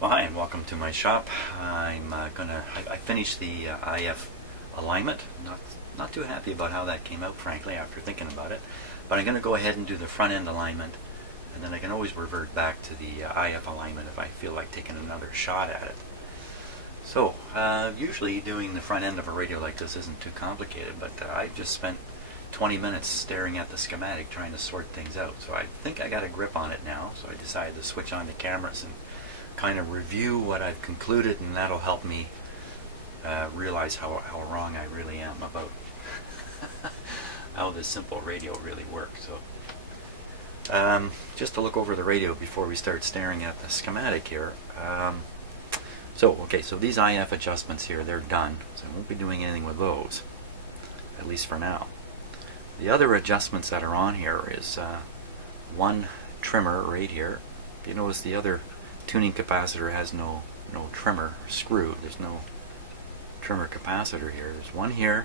Well, hi and welcome to my shop. I finished the IF alignment. Not too happy about how that came out, frankly, after thinking about it. But I'm going to go ahead and do the front end alignment, and then I can always revert back to the IF alignment if I feel like taking another shot at it. So, usually doing the front end of a radio like this isn't too complicated, but I just spent 20 minutes staring at the schematic trying to sort things out. So I think I got a grip on it now, so I decided to switch on the cameras and kind of review what I've concluded, and that'll help me realize how wrong I really am about how this simple radio really works. So just to look over the radio before we start staring at the schematic here. So these IF adjustments here, they're done, so I won't be doing anything with those, at least for now. The other adjustments that are on here is one trimmer right here. If you notice, the other tuning capacitor has no trimmer screw. There's no trimmer capacitor here. There's one here,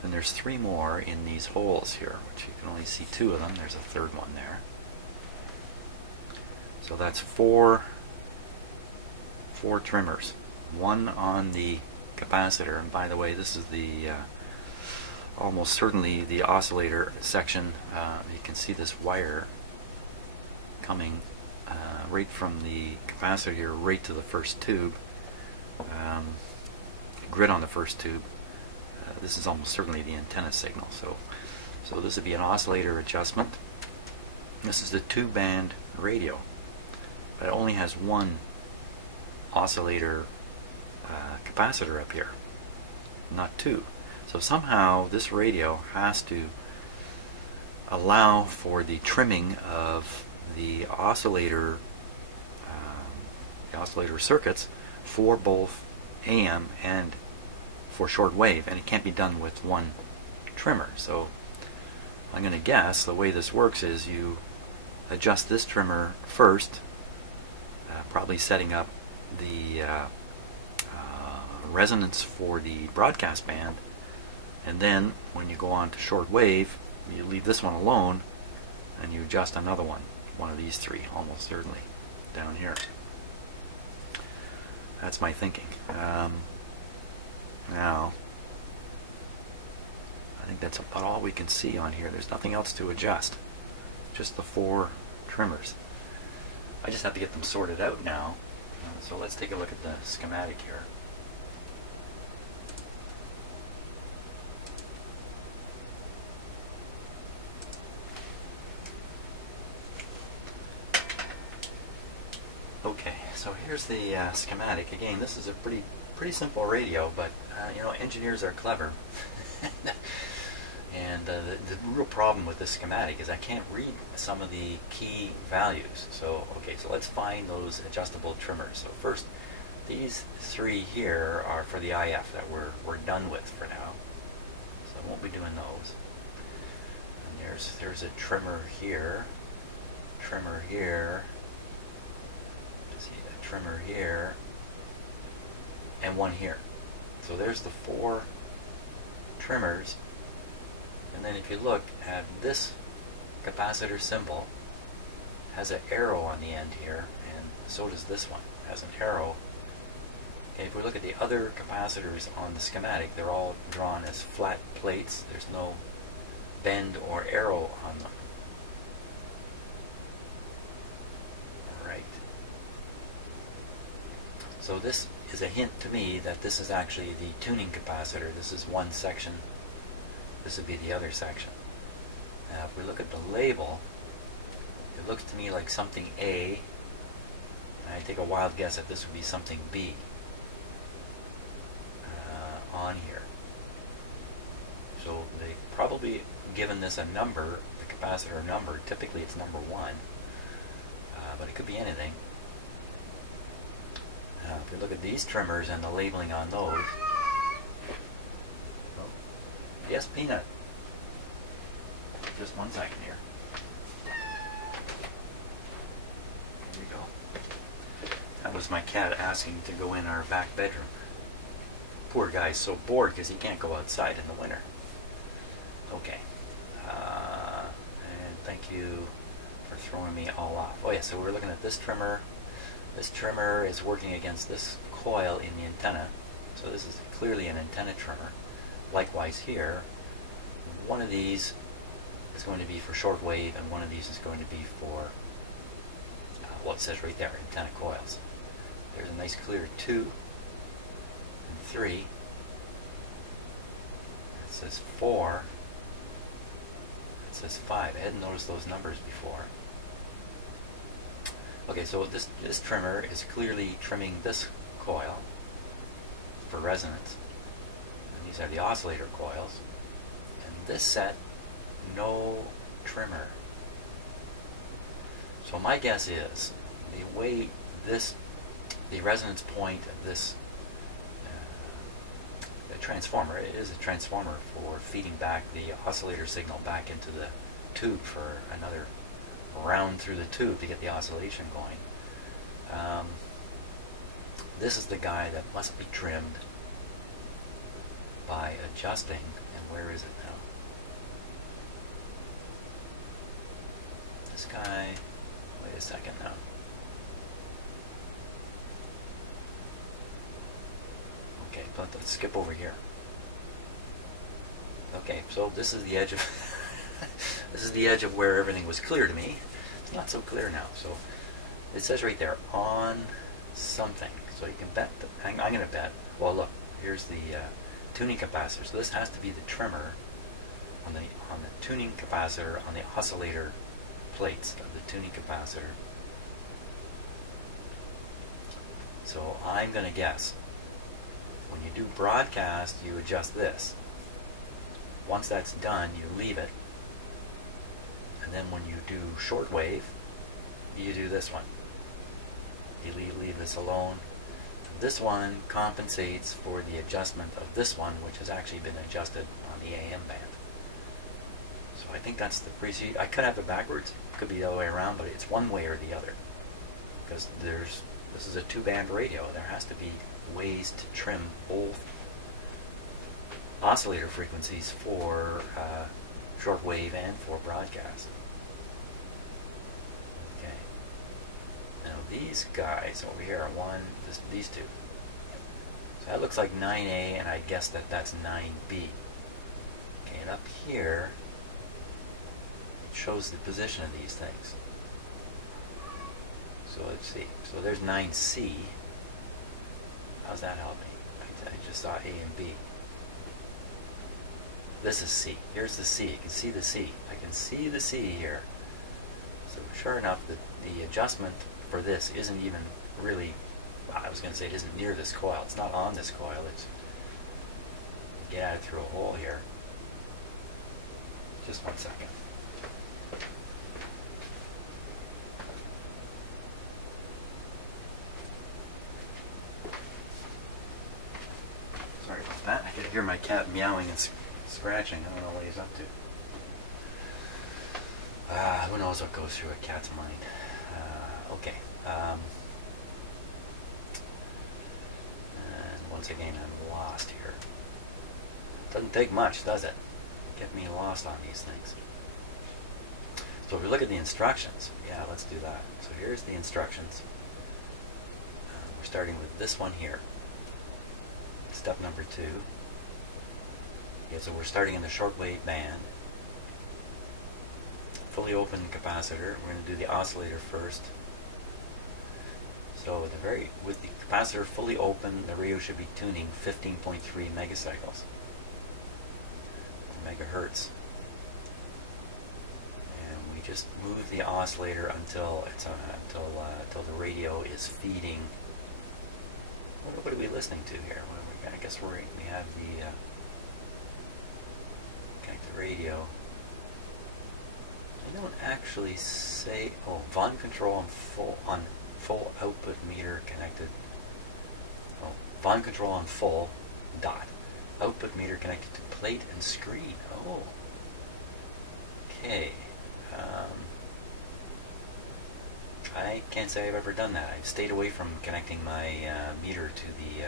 then there's three more in these holes here, which you can only see two of them. There's a third one there. So that's four trimmers. One on the capacitor, and by the way, this is the almost certainly the oscillator section. You can see this wire coming right from the capacitor here right to the first tube, grid on the first tube. This is almost certainly the antenna signal. So this would be an oscillator adjustment. This is the two-band radio, but it only has one oscillator capacitor up here, not two. So somehow this radio has to allow for the trimming of the oscillator circuits for both AM and for shortwave, and it can't be done with one trimmer. So I'm going to guess the way this works is you adjust this trimmer first, probably setting up the resonance for the broadcast band, and then when you go on to shortwave, you leave this one alone and you adjust another one of these three, almost certainly, down here. That's my thinking. Now, I think that's about all we can see on here. There's nothing else to adjust, just the four trimmers. I just have to get them sorted out now. So let's take a look at the schematic here. Okay, so here's the schematic. Again, this is a pretty simple radio, but you know, engineers are clever. And the real problem with this schematic is I can't read some of the key values. So so let's find those adjustable trimmers. So first, these three here are for the IF that we're done with for now. So I won't be doing those. And there's a trimmer here, trimmer here, trimmer here, and one here. So there's the four trimmers. And then if you look at this capacitor symbol, has an arrow on the end here, and so does this one, has an arrow. And if we look at the other capacitors on the schematic, they're all drawn as flat plates. There's no bend or arrow on them. Alright. So this is a hint to me that this is actually the tuning capacitor. This is one section. This would be the other section. Now if we look at the label, it looks to me like something A, and I take a wild guess that this would be something B on here. So they've probably given this a number, the capacitor number. Typically it's number 1, but it could be anything. Now if we look at these trimmers and the labeling on those, yes, Peanut. Just 1 second here. There you go. That was my cat asking to go in our back bedroom. Poor guy's so bored because he can't go outside in the winter. Okay. And thank you for throwing me all off. Oh yeah, so we're looking at this trimmer, This trimmer is working against this coil in the antenna, so this is clearly an antenna trimmer. Likewise here, one of these is going to be for shortwave and one of these is going to be for, well, it says right there, antenna coils. There's a nice clear 2 and 3. It says 4. It says 5. I hadn't noticed those numbers before. Okay, so this trimmer is clearly trimming this coil for resonance. And these are the oscillator coils. And this set, no trimmer. So my guess is the way the resonance point of this transformer, it is a transformer for feeding back the oscillator signal back into the tube for another round through the tube to get the oscillation going. This is the guy that must be trimmed by adjusting, and where is it now? This guy, wait a second now. Okay, but let's skip over here. Okay, so this is the edge of this is the edge of where everything was clear to me. It's not so clear now. So it says right there, on something. So you can bet that, I'm going to bet, well look, here's the tuning capacitor. So this has to be the trimmer on the tuning capacitor on the oscillator plates of the tuning capacitor. So I'm going to guess, when you do broadcast, you adjust this. Once that's done, you leave it. And then when you do shortwave, you do this one. You leave this alone. This one compensates for the adjustment of this one, which has actually been adjusted on the AM band. So I think that's the procedure. I could have it backwards. It could be the other way around, but it's one way or the other. Because this is a 2-band radio. There has to be ways to trim both oscillator frequencies for shortwave and for broadcast. Okay. Now these guys over here are these two. So that looks like 9A, and I guess that that's 9B. Okay, and up here it shows the position of these things. So let's see. So there's 9C. How's that help me? I just saw A and B. This is C. Here's the C. You can see the C. I can see the C here. So sure enough, the adjustment for this isn't even really, I was going to say it isn't near this coil. It's not on this coil. It's, get at it through a hole here. Just 1 second. Sorry about that. I could hear my cat meowing and scratching. I don't know what he's up to. Who knows what goes through a cat's mind. Okay. And once again, I'm lost here. Doesn't take much, does it? Get me lost on these things. So if we look at the instructions, yeah, let's do that. So here's the instructions. We're starting with this one here. Step number 2. Okay, so we're starting in the shortwave band. Fully open capacitor. We're going to do the oscillator first. So with the capacitor fully open, the radio should be tuning 15.3 megacycles, or megahertz. And we just move the oscillator until it's until the radio is feeding. What are we listening to here? I guess we have the connect the radio. I don't actually say, oh, volume control on full output meter connected. Oh, volume control on full dot. Output meter connected to plate and screen. Oh. Okay. I can't say I've ever done that. I've stayed away from connecting my meter to the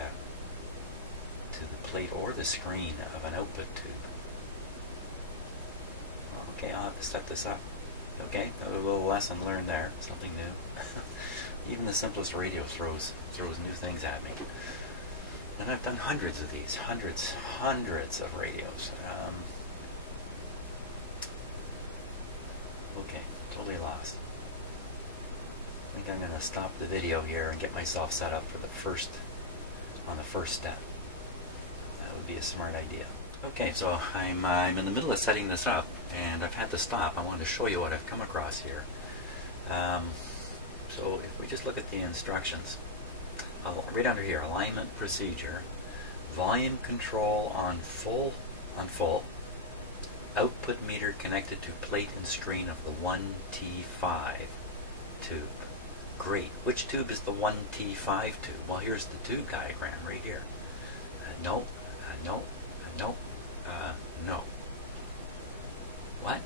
plate or the screen of an output tube. Okay, I'll have to set this up. Okay, a little lesson learned there. Something new. even the simplest radio throws new things at me. And I've done hundreds of these, hundreds of radios. Okay, totally lost. I think I'm going to stop the video here and get myself set up for the first step. That would be a smart idea. Okay, so I'm in the middle of setting this up, and I've had to stop. I wanted to show you what I've come across here. So if we just look at the instructions, right under here, alignment procedure, volume control on full, output meter connected to plate and screen of the 1T5 tube. Great. Which tube is the 1T5 tube? Well, here's the tube diagram right here. No. What?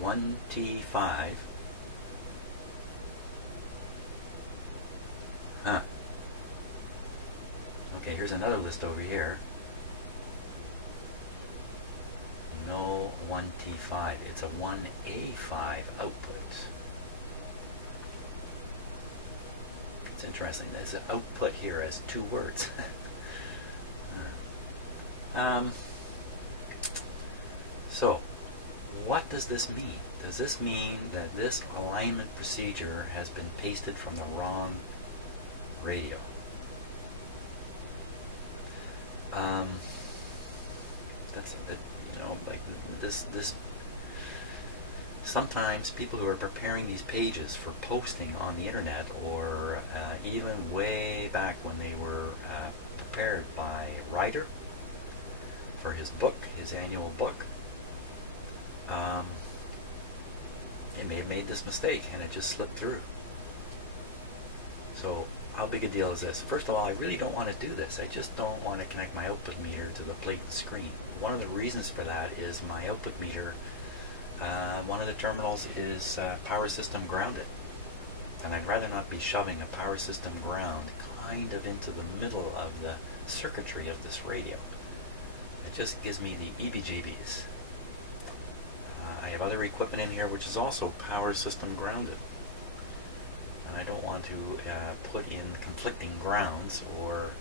1T5. Huh. Okay, here's another list over here. No 1T5. It's a 1A5 output. It's interesting. There's an output here as two words. So, what does this mean? Does this mean that this alignment procedure has been pasted from the wrong radio? That's a bit, like this. Sometimes people who are preparing these pages for posting on the internet, or even way back when they were prepared by a writer for his book, his annual book, they may have made this mistake and it just slipped through. So how big a deal is this? First of all, I really don't want to do this. I just don't want to connect my output meter to the plate and screen. One of the reasons for that is my output meter, one of the terminals is power system grounded. And I'd rather not be shoving a power system ground kind of into the middle of the circuitry of this radio. It just gives me the EBGBs. I have other equipment in here which is also power system grounded. And I don't want to put in conflicting grounds, or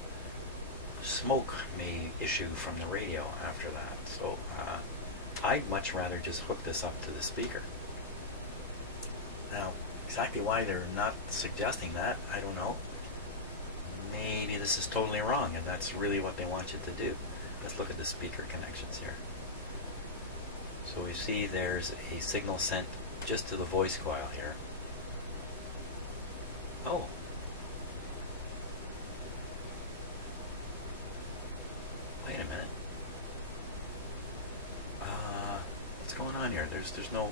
smoke may issue from the radio after that. So I'd much rather just hook this up to the speaker. Now, exactly why they're not suggesting that, I don't know. Maybe this is totally wrong and that's really what they want you to do. Let's look at the speaker connections here. So we see there's a signal sent just to the voice coil here. Oh. Wait a minute. What's going on here? There's no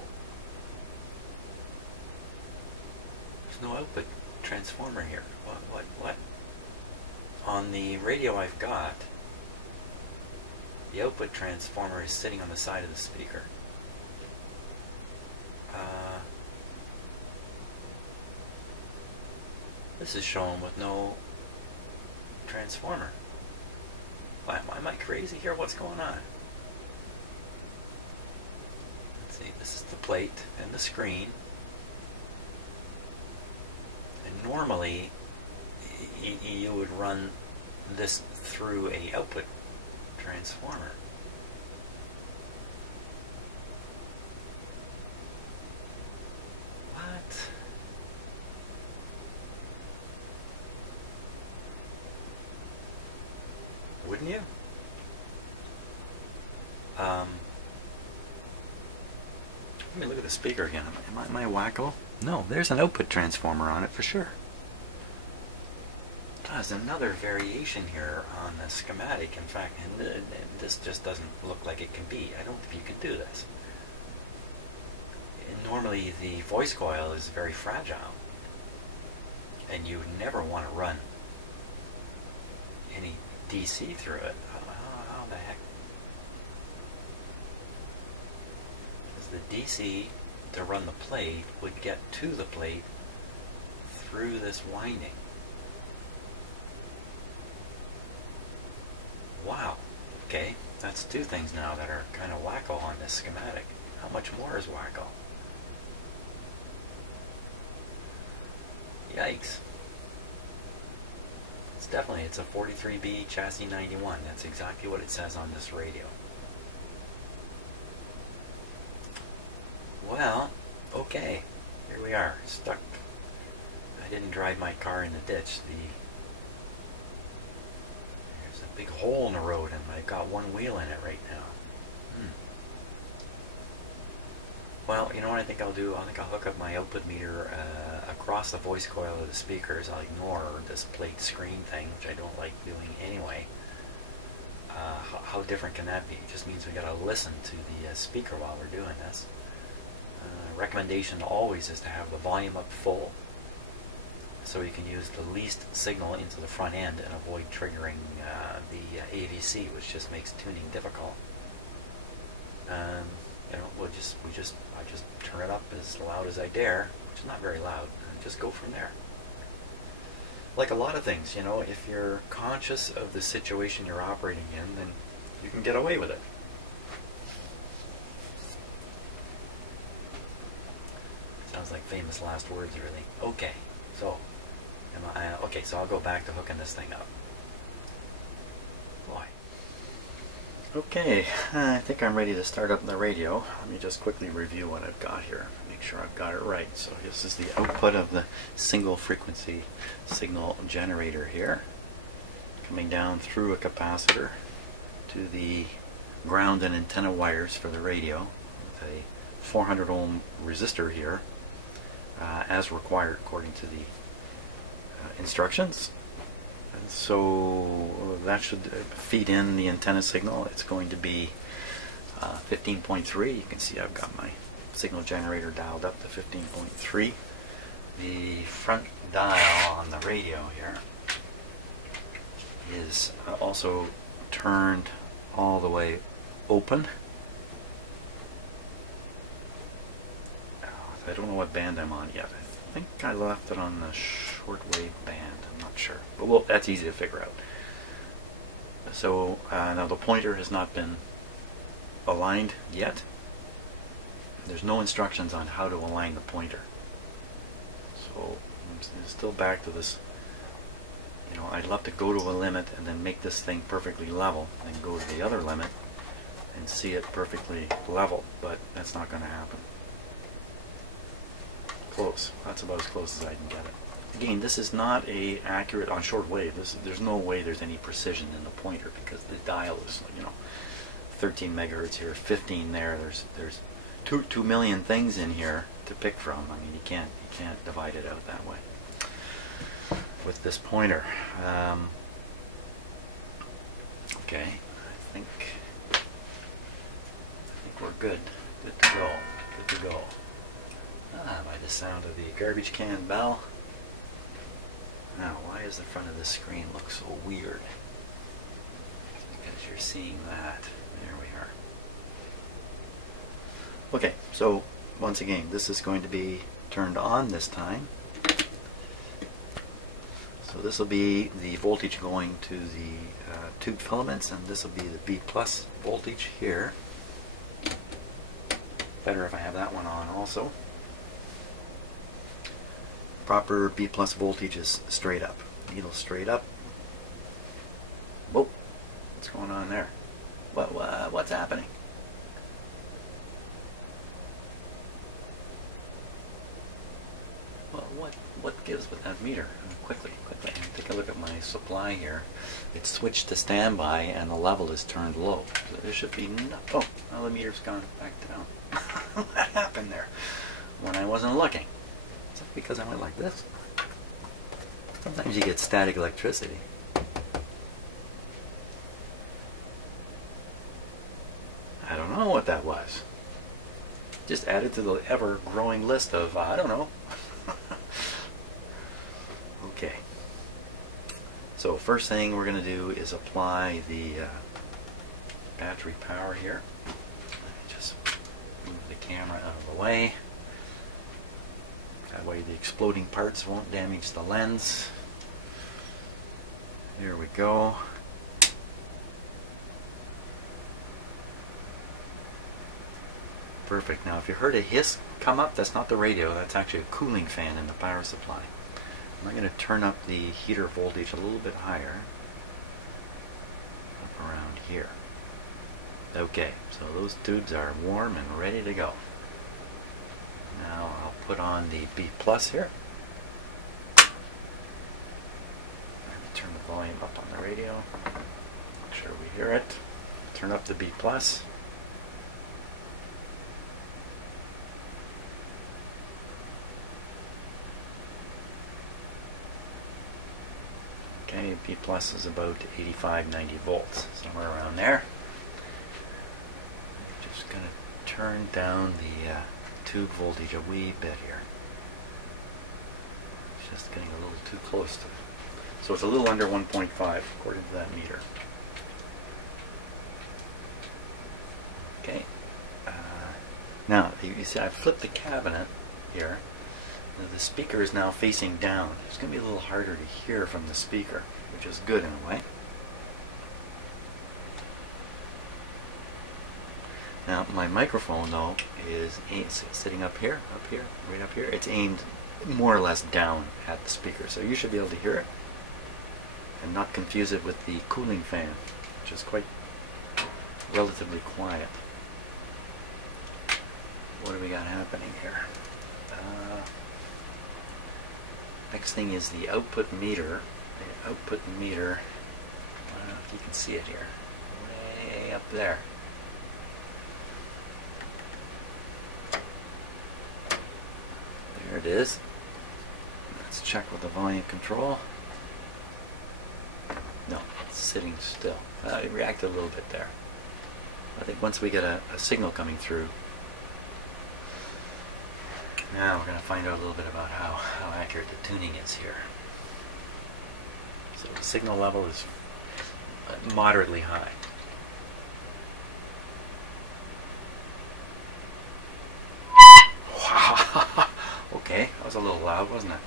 output transformer here. What? On the radio I've got, the output transformer is sitting on the side of the speaker. This is shown with no transformer. Why, am I crazy here? What's going on? Let's see, this is the plate and the screen. And normally, you would run this through a output transformer. What? Wouldn't you? Let me look at the speaker again. Am I wacko? No, there's an output transformer on it for sure. There's another variation here on the schematic. In fact, and this just doesn't look like it can be. I don't think you can do this. And normally the voice coil is very fragile, and you would never want to run any DC through it. How the heck? Because the DC to run the plate would get to the plate through this winding. Wow. Okay, that's two things now that are kind of wacko on this schematic. How much more is wacko? Yikes. It's definitely, it's a 43B chassis 91. That's exactly what it says on this radio. Well, okay. Here we are, stuck. I didn't drive my car in the ditch. There's a big hole in the road and I've got one wheel in it right now. Well, you know what I think I'll do? I think I'll hook up my output meter across the voice coil of the speakers. I'll ignore this plate screen thing, which I don't like doing anyway. How different can that be? It just means we gotta listen to the speaker while we're doing this. Recommendation always is to have the volume up full, so you can use the least signal into the front end and avoid triggering the AVC, which just makes tuning difficult. You know, I just turn it up as loud as I dare, which is not very loud, and just go from there. Like a lot of things, you know, if you're conscious of the situation you're operating in, then you can get away with it. Sounds like famous last words, really. Okay, so so I'll go back to hooking this thing up. Boy. Okay, I think I'm ready to start up the radio. Let me just quickly review what I've got here. Make sure I've got it right. So this is the output of the single frequency signal generator here, coming down through a capacitor to the ground and antenna wires for the radio, with a 400 ohm resistor here, as required according to the instructions. And so that should feed in the antenna signal. It's going to be 15.3. You can see I've got my signal generator dialed up to 15.3. The front dial on the radio here is also turned all the way open. I don't know what band I'm on yet. I think I left it on the shortwave band. I'm not sure, but well, that's easy to figure out. So now the pointer has not been aligned yet. There's no instructions on how to align the pointer. So I'm still back to this. You know, I'd love to go to a limit and then make this thing perfectly level, then go to the other limit and see it perfectly level, but that's not going to happen. Close. That's about as close as I can get it. Again, this is not a accurate on short wave. There's no way there's any precision in the pointer because the dial is, you know, 13 megahertz here, 15 there. There's 2 million things in here to pick from. I mean, you can't divide it out that way with this pointer. Okay, I think we're good. Good to go. Good to go. By the sound of the garbage can bell. Now, why does the front of the screen look so weird? Because you're seeing that. There we are. Okay, so once again, this is going to be turned on this time. So this will be the voltage going to the tube filaments, and this will be the B plus voltage here. Better if I have that one on also. Proper B plus voltage is straight up. Needle straight up. Whoa, what's going on there? What's happening? Well, what gives with that meter? Quickly, take a look at my supply here. It's switched to standby and the level is turned low. So there should be no. Oh, now the meter's gone back down. What happened there when I wasn't looking? Is that because I went like this? Sometimes you get static electricity. I don't know what that was. Just added to the ever-growing list of, I don't know. Okay. So first thing we're going to do is apply the battery power here. Let me just move the camera out of the way. That way the exploding parts won't damage the lens. There we go. Perfect. Now if you heard a hiss come up, that's not the radio, that's actually a cooling fan in the power supply. I'm going to turn up the heater voltage a little bit higher, up around here. Okay, so those tubes are warm and ready to go. Now I'll put on the B plus here. Turn the volume up on the radio. Make sure we hear it. Turn up the B plus. Okay, B plus is about 85, 90 volts, somewhere around there. I'm just going to turn down the tube voltage a wee bit here. It's just getting a little too close to it. So it's a little under 1.5 according to that meter. Okay. Now, you see I've flipped the cabinet here. The speaker is now facing down. It's going to be a little harder to hear from the speaker, which is good in a way. Now, my microphone, though, is sitting up here, right up here. It's aimed more or less down at the speaker, so you should be able to hear it and not confuse it with the cooling fan, which is quite relatively quiet. What do we got happening here? Next thing is the output meter. The output meter, I don't know if you can see it here, way up there. There it is. Let's check with the volume control. No, it's sitting still. It reacted a little bit there. I think once we get a signal coming through, now we're going to find out a little bit about how accurate the tuning is here. So the signal level is moderately high. Wow. Okay, that was a little loud, wasn't it?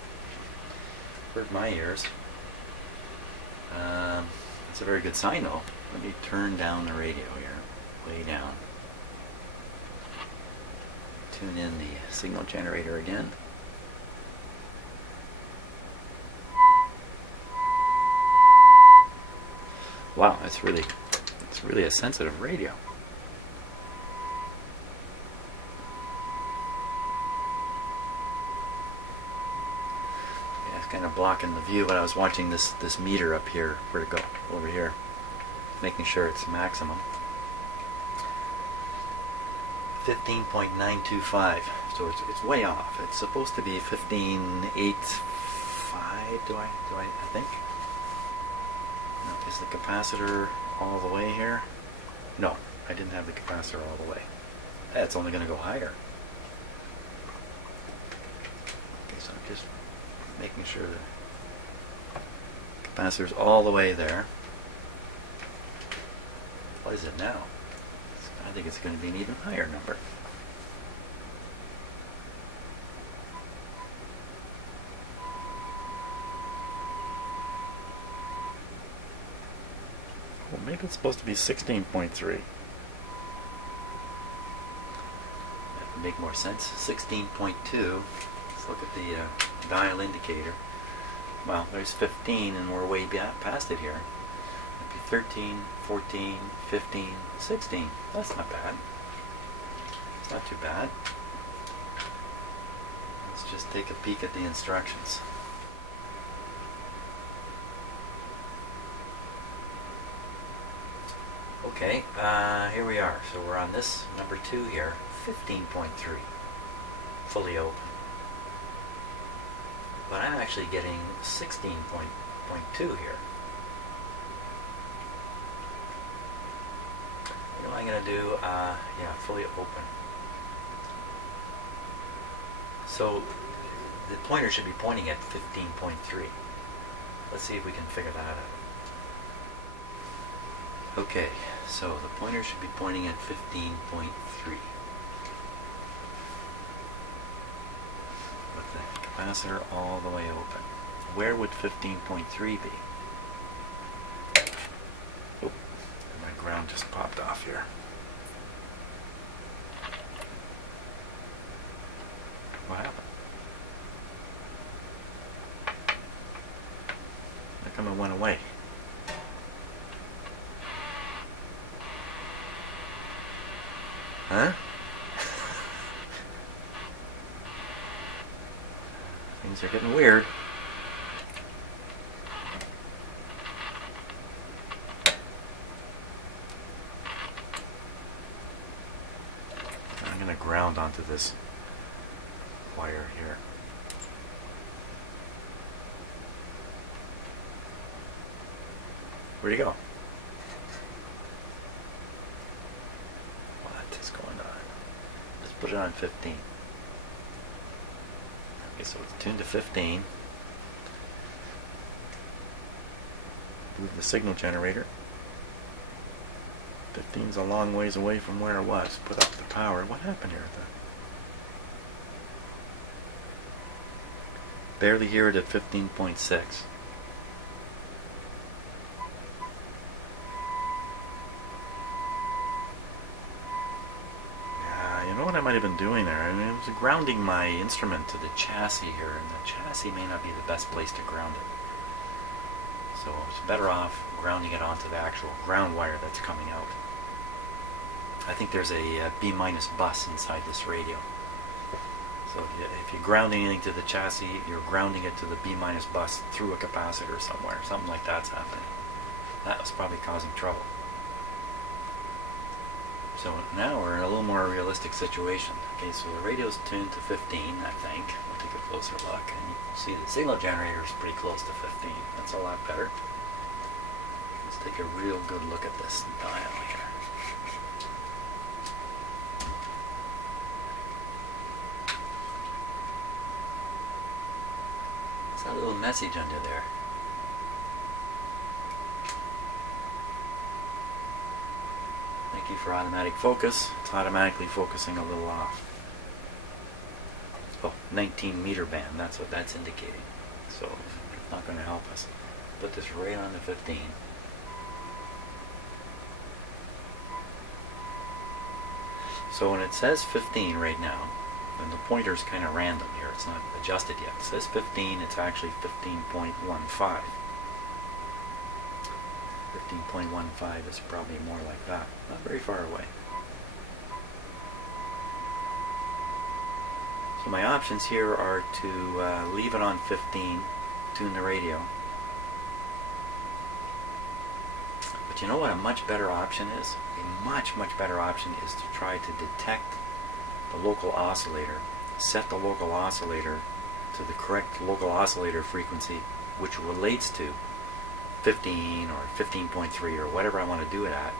Hurt my ears. That's a very good sign though. Let me turn down the radio here, way down. Tune in the signal generator again. Wow, it's really a sensitive radio. Yeah, it's kind of blocking the view, but I was watching this meter up here. Where'd it go? Over here. Making sure it's maximum. 15.925, so it's way off. It's supposed to be 15.85. Do I think? Now, is the capacitor all the way here? No, I didn't have the capacitor all the way. It's only going to go higher. Okay, so I'm just making sure the capacitor's all the way there. What is it now? I think it's going to be an even higher number. Well, maybe it's supposed to be 16.3. That would make more sense. 16.2. Let's look at the dial indicator. Well, there's 15 and we're way past it here. 13, 14, 15, 16. That's not bad. It's not too bad. Let's just take a peek at the instructions. Okay, here we are. So we're on this number 2 here, 15.3, fully open. But I'm actually getting 16.2 here. What am I going to do? Yeah, fully open. So the pointer should be pointing at 15.3. Let's see if we can figure that out. Okay, so the pointer should be pointing at 15.3. With the capacitor all the way open. Where would 15.3 be? Ground just popped off here. What happened? come it went away? Huh? Things are getting weird. I'm going to ground onto this wire here. Where'd he go? What is going on? Let's put it on 15. Okay, so it's tuned to 15. Move the signal generator. 15's a long ways away from where it was. Put up the power. What happened here? Barely hear it at 15.6. You know what I might have been doing there? I mean, I was grounding my instrument to the chassis here, and the chassis may not be the best place to ground it. So it's better off grounding it onto the actual ground wire that's coming out. I think there's a B- bus inside this radio. So if you ground anything to the chassis, you're grounding it to the B- bus through a capacitor somewhere. Something like that's happening. That was probably causing trouble. So now we're in a little more realistic situation. Okay, so the radio's tuned to 15, I think. We'll take a closer look, and you can see the signal generator is pretty close to 15. That's a lot better. Let's take a real good look at this dial here. What's that little message under there? Thank you for automatic focus. It's automatically focusing a little off. Oh, 19 meter band, that's what that's indicating. So it's not going to help us. Put this right on the 15. So when it says 15 right now, and the pointer's kind of random here, it's not adjusted yet. It says 15, it's actually 15.15. 15.15 is probably more like that. Not very far away. So my options here are to leave it on 15, tune the radio. But you know what a much better option is? A much better option is to try to detect the local oscillator, set the local oscillator to the correct local oscillator frequency, which relates to 15 or 15.3 or whatever I want to do it at,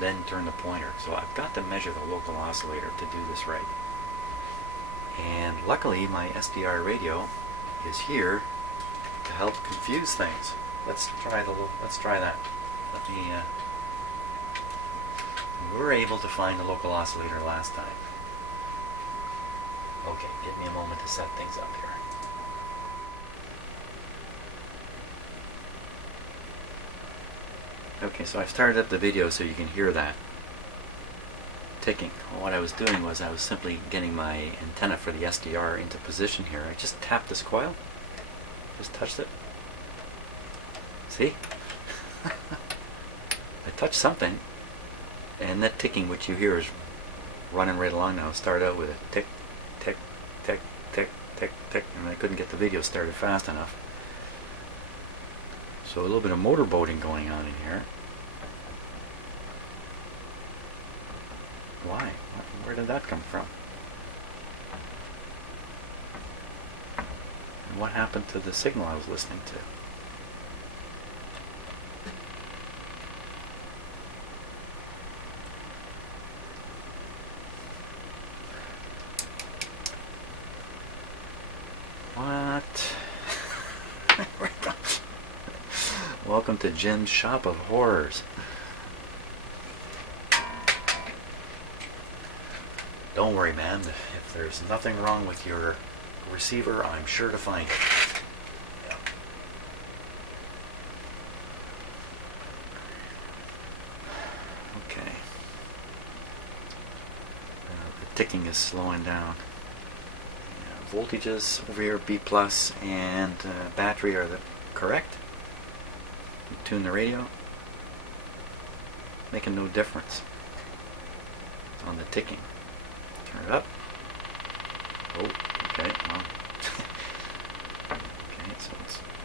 then turn the pointer. So I've got to measure the local oscillator to do this right. And luckily my SDR radio is here to help confuse things. Let's try that. Let me we were able to find the local oscillator last time. Okay, give me a moment to set things up here. Okay, so I started up the video so you can hear that ticking. What I was doing was I was simply getting my antenna for the SDR into position here. I just tapped this coil, just touched it. See? I touched something, and that ticking which you hear is running right along now. Start out with a tick, tick, tick, tick, tick, tick, and I couldn't get the video started fast enough. So a little bit of motorboating going on in here. Why? Where did that come from? And what happened to the signal I was listening to? What? Welcome to Jim's Shop of Horrors. Don't worry, man. If there's nothing wrong with your receiver, I'm sure to find it. Yeah. Okay. The ticking is slowing down. Yeah, voltages over here, B plus, and battery are the correct. tune the radio. Making no difference on the ticking. Turn it up. Oh, okay. Well, okay, so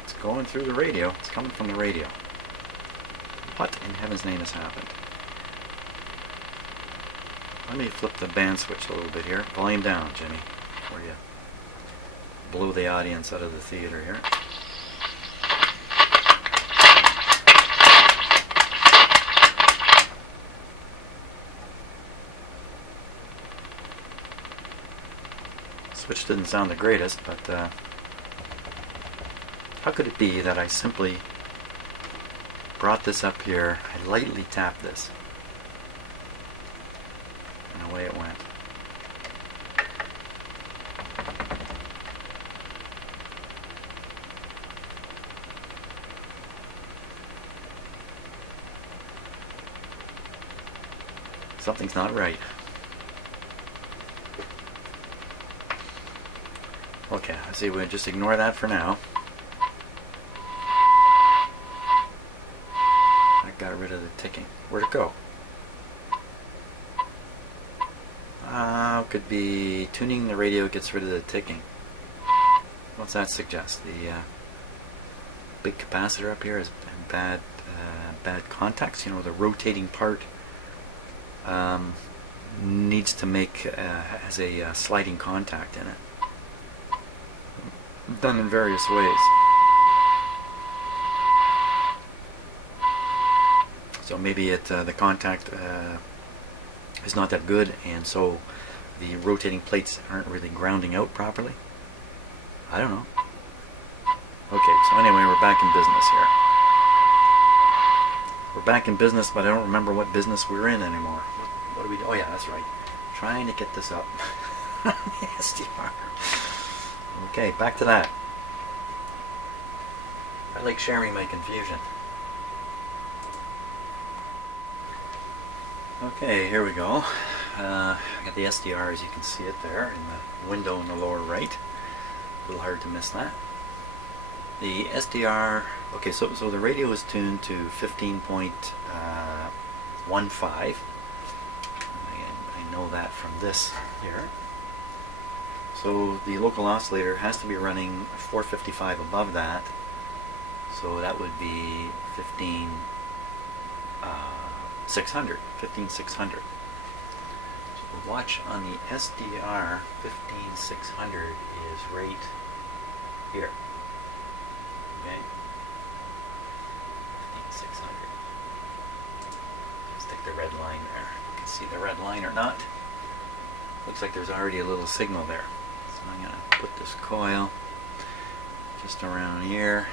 it's going through the radio. It's coming from the radio. What in heaven's name has happened? Let me flip the band switch a little bit here. Volume down, Jimmy, before you blow the audience out of the theater here. Switch didn't sound the greatest, but how could it be that I simply brought this up here, I lightly tapped this, and away it went. Something's not right. Okay, I see we'll just ignore that for now. I got rid of the ticking. Where'd it go? Could be tuning the radio gets rid of the ticking. What's that suggest? The big capacitor up here is bad contacts. You know, the rotating part needs to make has a sliding contact in it. Done in various ways. So maybe the contact is not that good, and so the rotating plates aren't really grounding out properly. I don't know. Okay, so anyway, we're back in business here. We're back in business, but I don't remember what business we're in anymore. What do we do? Oh yeah, that's right. Trying to get this up. SDR. Okay, back to that. I like sharing my confusion. Okay, here we go. I got the SDR, as you can see it there in the window in the lower right. A little hard to miss that. The SDR, okay, so the radio is tuned to 15.15. I know that from this here. So the local oscillator has to be running 455 above that. So that would be 15,600. 15,600. So watch on the SDR, 15,600 is right here. Okay? 15,600. Let's take the red line there. You can see the red line or not. Looks like there's already a little signal there. So I'm going to put this coil just around here.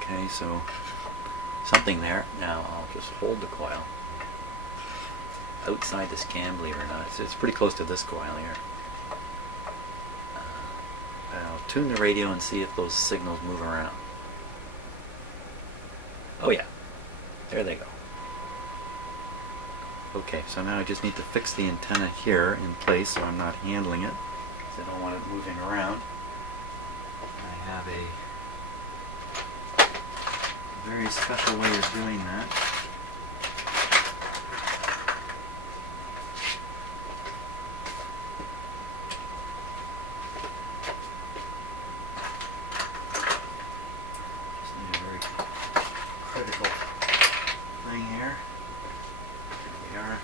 Okay, so something there. Now I'll just hold the coil outside this cam, believe it or not. It's pretty close to this coil here. I'll tune the radio and see if those signals move around. Oh yeah, there they go. Okay, so now I just need to fix the antenna here in place so I'm not handling it, because I don't want it moving around. I have a very special way of doing that. Just need a very critical thing here. Here we are.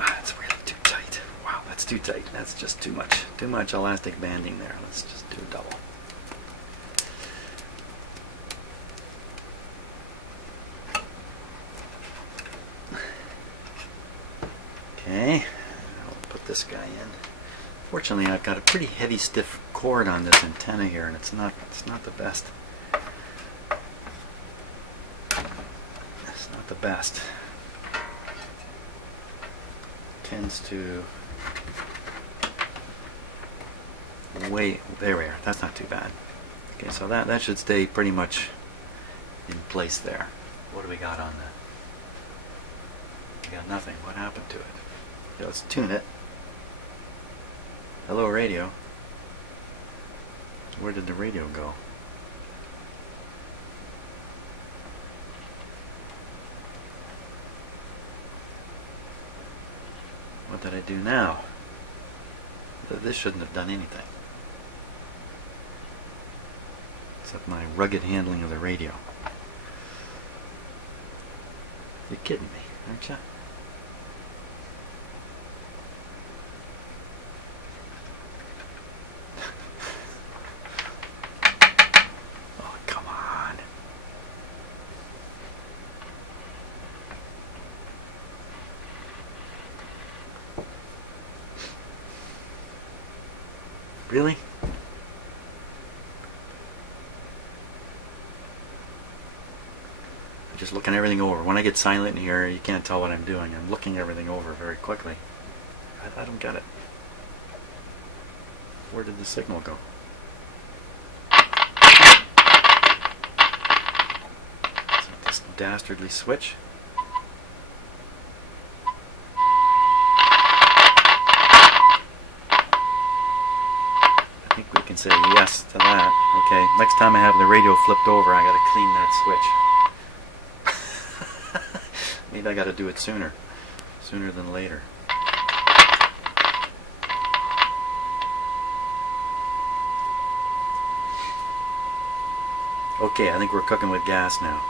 That's really too tight. Wow, that's too tight. That's just too much. Too much elastic banding there. Let's just do a double. Okay, I'll put this guy in. Fortunately, I've got a pretty heavy, stiff cord on this antenna here, and it's not the best. It's not the best. Tends to way, there we are. That's not too bad. Okay, so that should stay pretty much in place there. What do we got on that? We got nothing. What happened to it? Okay, let's tune it. Hello, radio. Where did the radio go? What did I do now? This shouldn't have done anything. Except my rugged handling of the radio. You're kidding me, aren't you? Oh, come on. Really? I'm just looking everything over. When I get silent in here, you can't tell what I'm doing. I'm looking everything over very quickly. I don't get it. Where did the signal go? Is it this dastardly switch? I think we can say yes to that. Okay, next time I have the radio flipped over, I gotta clean that switch. Maybe I gotta do it sooner than later. Okay, I think we're cooking with gas now.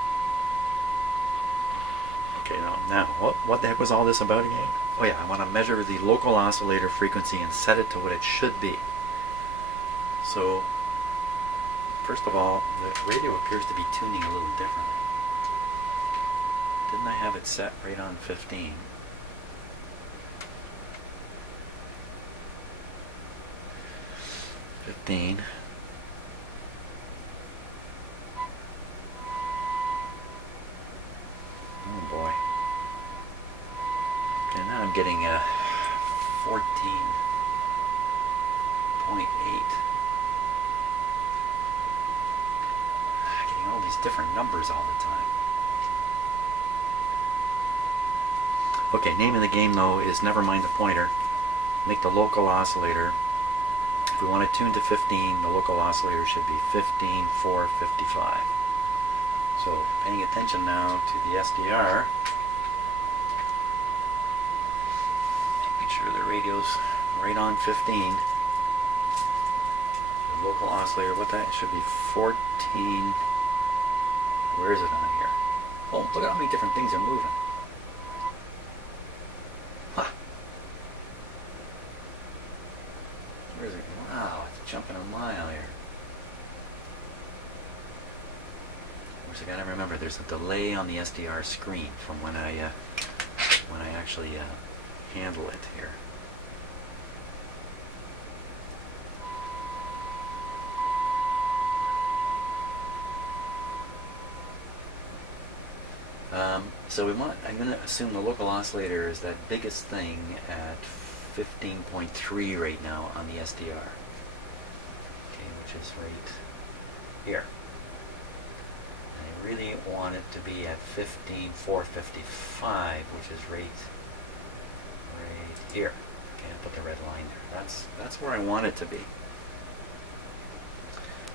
Okay, now what the heck was all this about again? Oh yeah, I want to measure the local oscillator frequency and set it to what it should be. So, first of all, the radio appears to be tuning a little differently. Didn't I have it set right on 15? Oh boy. Okay, now I'm getting 14.8. Getting all these different numbers all the time. Okay, name of the game though is never mind the pointer. Make the local oscillator. If we want to tune to 15, the local oscillator should be 15.455. So paying attention now to the SDR. Making sure the radio's right on 15. The local oscillator, what that should be 14. Where is it on here? Oh, look at how many different things are moving. Huh. Where is it? Wow, it's jumping a mile here. Of course, I gotta remember there's a delay on the SDR screen from when I actually handle it here. So I'm going to assume the local oscillator is that biggest thing at 15.3 right now on the SDR. Okay, which is right here. I really want it to be at 15.455, which is right here. Okay, I'll put the red line there. That's where I want it to be.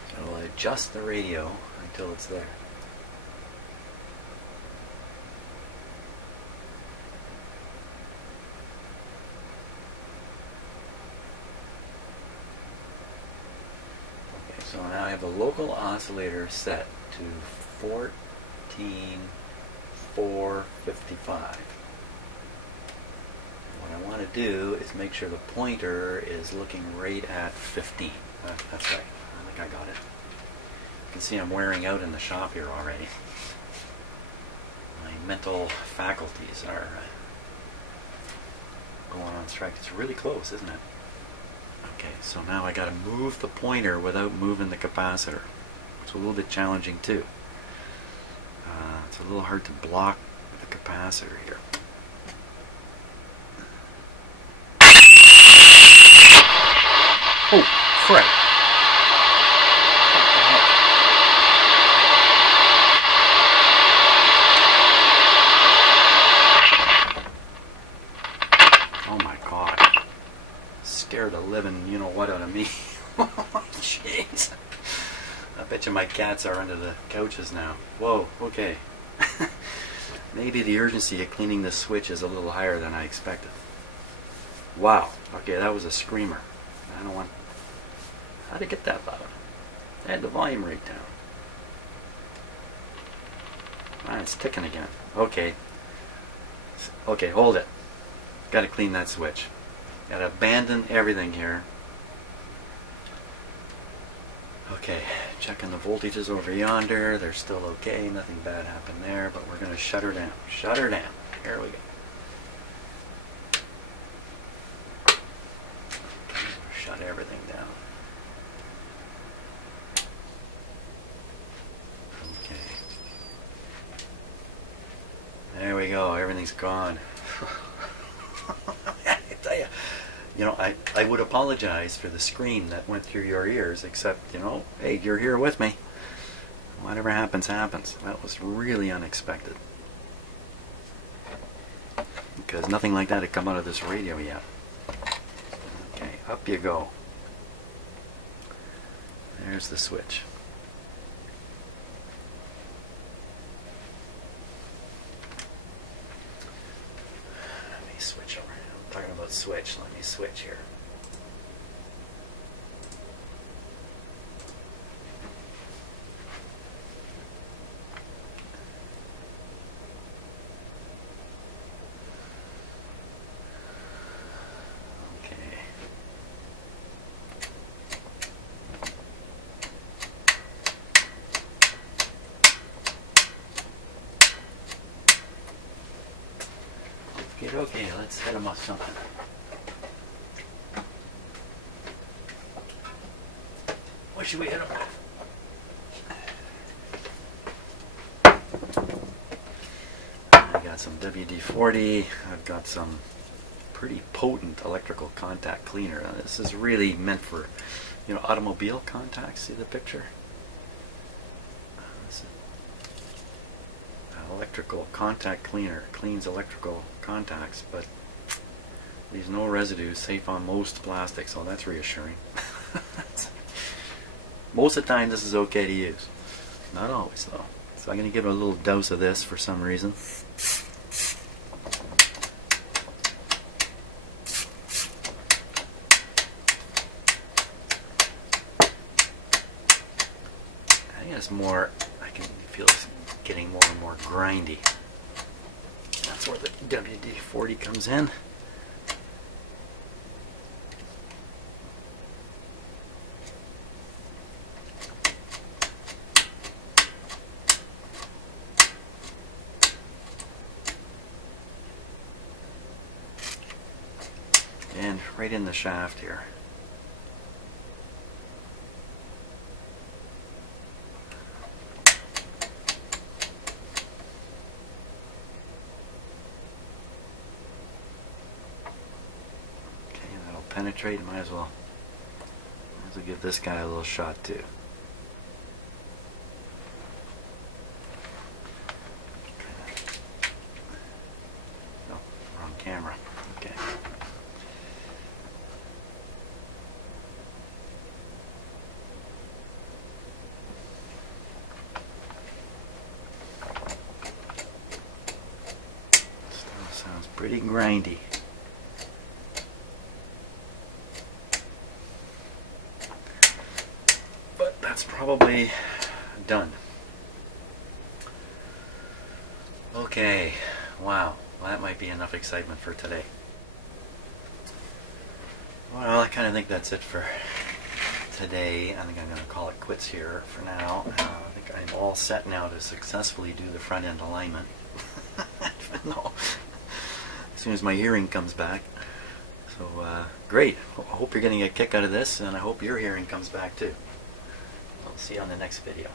So I'll adjust the radio until it's there. So now I have the local oscillator set to 14.455. What I want to do is make sure the pointer is looking right at 15. That's right. I think I got it. You can see I'm wearing out in the shop here already. My mental faculties are going on strike. It's really close, isn't it? Okay, so now I got to move the pointer without moving the capacitor. It's a little bit challenging too. It's a little hard to block the capacitor here. Oh, frick. Oh my God. Scared the living you-know-what out of me. Jeez. I bet you my cats are under the couches now. Whoa, okay. Maybe the urgency of cleaning this switch is a little higher than I expected. Wow. Okay, that was a screamer. I don't want... How'd it get that loud? I had the volume rate down. Ah, it's ticking again. Okay. Okay, hold it. Gotta clean that switch. Gotta abandon everything here. Okay, checking the voltages over yonder. They're still okay. Nothing bad happened there, but we're gonna shut her down. Shut her down. Here we go. Shut everything down. Okay. There we go. Everything's gone. I tell you, I would apologize for the scream that went through your ears, except, hey, you're here with me. Whatever happens, happens. That was really unexpected. Because nothing like that had come out of this radio yet. Okay, up you go. There's the switch. Let me switch over. I'm talking about switch. Let me switch here. Okay, let's hit them off something. What should we hit them with? I got some WD-40. I've got some pretty potent electrical contact cleaner. Now, this is really meant for, automobile contacts. See the picture? Electrical contact cleaner. Cleans electrical contacts, but leaves no residue, safe on most plastics, so that's reassuring. Most of the time this is okay to use. Not always though. So I'm going to give it a little dose of this for some reason. I think it's more, I can feel it's getting more and more grindy. That's where the WD-40 comes in. And right in the shaft here. Penetrate, might as well give this guy a little shot too. Oh, wrong camera. Okay. Still sounds pretty grindy. That's probably done. Okay, wow, well, that might be enough excitement for today. Well, I kind of think that's it for today. I think I'm going to call it quits here for now. I think I'm all set now to successfully do the front end alignment. No, as soon as my hearing comes back. So great, I hope you're getting a kick out of this, and I hope your hearing comes back too. I'll see you on the next video.